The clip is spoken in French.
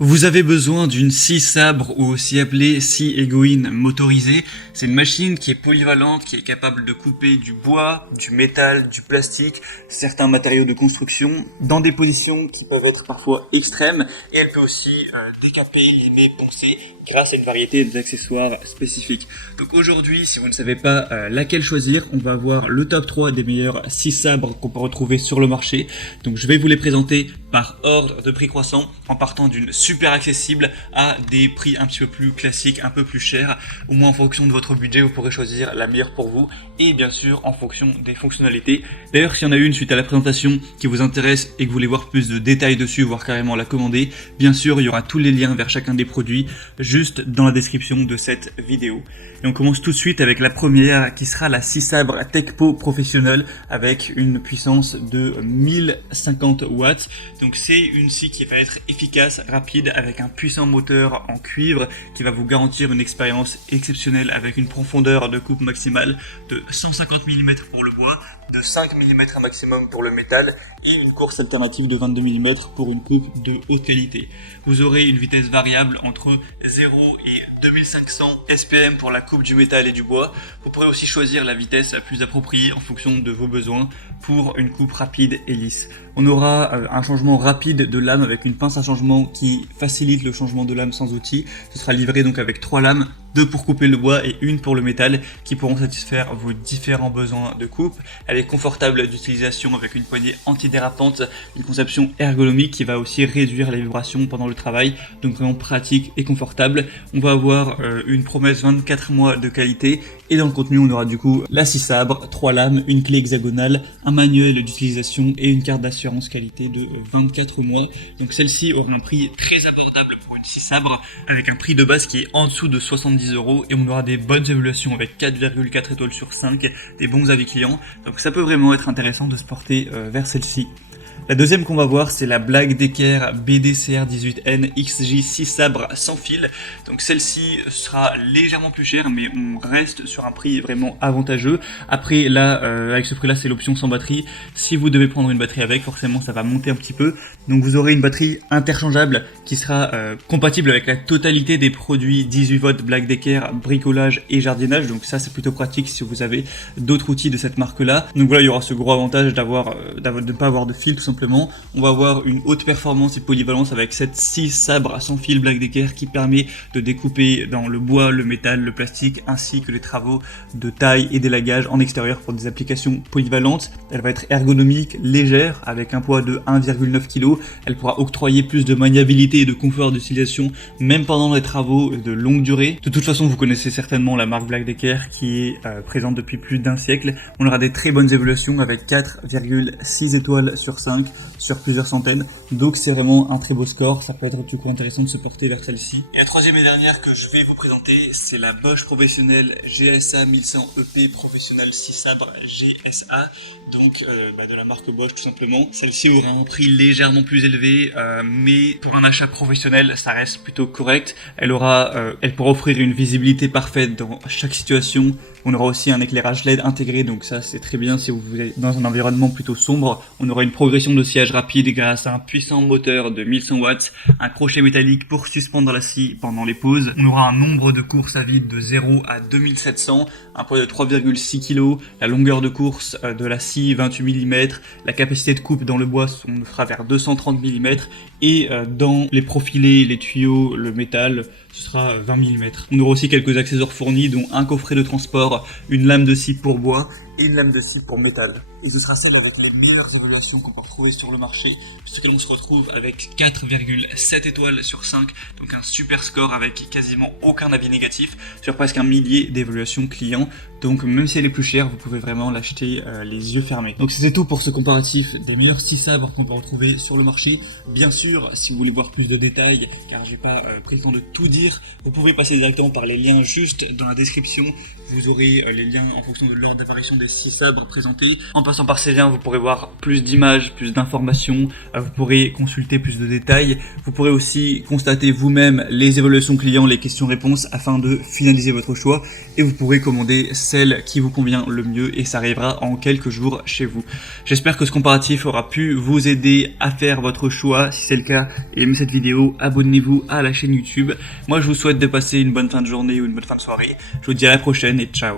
Vous avez besoin d'une scie sabre ou aussi appelée scie aiguine motorisée. C'est une machine qui est polyvalente, qui est capable de couper du bois, du métal, du plastique, certains matériaux de construction dans des positions qui peuvent être parfois extrêmes, et elle peut aussi décaper, limer, poncer grâce à une variété d'accessoires spécifiques. Donc aujourd'hui, si vous ne savez pas laquelle choisir, on va voir le top 3 des meilleurs scies sabres qu'on peut retrouver sur le marché. Donc je vais vous les présenter par ordre de prix croissant en partant d'une super accessible à des prix un petit peu plus classiques, un peu plus chers. Au moins en fonction de votre budget, vous pourrez choisir la meilleure pour vous et bien sûr en fonction des fonctionnalités. D'ailleurs, s'il y en a une suite à la présentation qui vous intéresse et que vous voulez voir plus de détails dessus, voire carrément la commander, bien sûr, il y aura tous les liens vers chacun des produits juste dans la description de cette vidéo. Et on commence tout de suite avec la première qui sera la scie sabre Tekpo Professionnel avec une puissance de 1050 watts. Donc c'est une scie qui va être efficace, rapide, avec un puissant moteur en cuivre qui va vous garantir une expérience exceptionnelle avec une profondeur de coupe maximale de 150 mm pour le bois, de 5 mm un maximum pour le métal et une course alternative de 22 mm pour une coupe de haute qualité. Vous aurez une vitesse variable entre 0 et 2500 SPM pour la coupe du métal et du bois. Vous pourrez aussi choisir la vitesse la plus appropriée en fonction de vos besoins pour une coupe rapide et lisse. On aura un changement rapide de lame avec une pince à changement qui facilite le changement de lame sans outil. Ce sera livré donc avec 3 lames, 2 pour couper le bois et une pour le métal, qui pourront satisfaire vos différents besoins de coupe. Elle est confortable d'utilisation avec une poignée antidérapante, une conception ergonomique qui va aussi réduire les vibrations pendant le travail, donc vraiment pratique et confortable. On va avoir une promesse 24 mois de qualité et dans le contenu on aura du coup la scie sabre, 3 lames, une clé hexagonale, un manuel d'utilisation et une carte d'assurance qualité de 24 mois. Donc celle-ci aura un prix très abordable pour une scie sabre avec un prix de base qui est en dessous de 70 € et on aura des bonnes évaluations avec 4,4 étoiles sur 5, des bons avis clients. Donc ça peut vraiment être intéressant de se porter vers celle-ci. La deuxième qu'on va voir, c'est la Black Decker BDCR18N XJ 6 sabres sans fil. Donc celle-ci sera légèrement plus chère, mais on reste sur un prix vraiment avantageux. Après là, avec ce prix-là, c'est l'option sans batterie. Si vous devez prendre une batterie avec, forcément ça va monter un petit peu. Donc vous aurez une batterie interchangeable qui sera compatible avec la totalité des produits 18 volts Black Decker, bricolage et jardinage. Donc ça c'est plutôt pratique si vous avez d'autres outils de cette marque-là. Donc voilà, il y aura ce gros avantage de ne pas avoir de fil tout simplement. On va avoir une haute performance et polyvalence avec cette scie sabre sans fil Black Decker qui permet de découper dans le bois, le métal, le plastique ainsi que les travaux de taille et d'élagage en extérieur pour des applications polyvalentes. Elle va être ergonomique, légère avec un poids de 1,9 kg. Elle pourra octroyer plus de maniabilité et de confort d'utilisation même pendant les travaux de longue durée. De toute façon, vous connaissez certainement la marque Black Decker qui est présente depuis plus d'un siècle. On aura des très bonnes évaluations avec 4,6 étoiles sur 5 sur plusieurs centaines. Donc c'est vraiment un très beau score. Ça peut être du coup intéressant de se porter vers celle-ci. Et la troisième et dernière que je vais vous présenter, c'est la Bosch Professionnel GSA 1100 EP Professionnel 6 sabres GSA. Donc de la marque Bosch tout simplement. Celle-ci aura un prix légèrement plus élevé, mais pour un achat professionnel, ça reste plutôt correct. Elle pourra offrir une visibilité parfaite dans chaque situation. On aura aussi un éclairage LED intégré, donc ça c'est très bien si vous êtes dans un environnement plutôt sombre. On aura une progression de sciage rapide grâce à un puissant moteur de 1100 watts, un crochet métallique pour suspendre la scie pendant les pauses. On aura un nombre de courses à vide de 0 à 2700, un poids de 3,6 kg, la longueur de course de la scie 28 mm, la capacité de coupe dans le bois on fera vers 230 mm et dans les profilés, les tuyaux, le métal, ce sera 20 mm. On aura aussi quelques accessoires fournis dont un coffret de transport, une lame de scie pour bois et une lame de scie pour métal. Et ce sera celle avec les meilleures évaluations qu'on peut retrouver sur le marché, sur laquelle on se retrouve avec 4,7 étoiles sur 5, donc un super score avec quasiment aucun avis négatif sur presque un millier d'évaluations clients. Donc même si elle est plus chère, vous pouvez vraiment l'acheter les yeux fermés. Donc c'était tout pour ce comparatif des meilleurs scies sabres qu'on peut retrouver sur le marché. Bien sûr, si vous voulez voir plus de détails, car j'ai pas pris le temps de tout dire, vous pouvez passer directement par les liens juste dans la description. Vous aurez les liens en fonction de l'ordre d'apparition des scies sabres présentés. En passant par ces liens, vous pourrez voir plus d'images, plus d'informations, vous pourrez consulter plus de détails, vous pourrez aussi constater vous-même les évaluations clients, les questions-réponses afin de finaliser votre choix et vous pourrez commander celle qui vous convient le mieux et ça arrivera en quelques jours chez vous. J'espère que ce comparatif aura pu vous aider à faire votre choix. Si c'est le cas, aimez cette vidéo, abonnez-vous à la chaîne YouTube. Moi je vous souhaite de passer une bonne fin de journée ou une bonne fin de soirée. Je vous dis à la prochaine et ciao.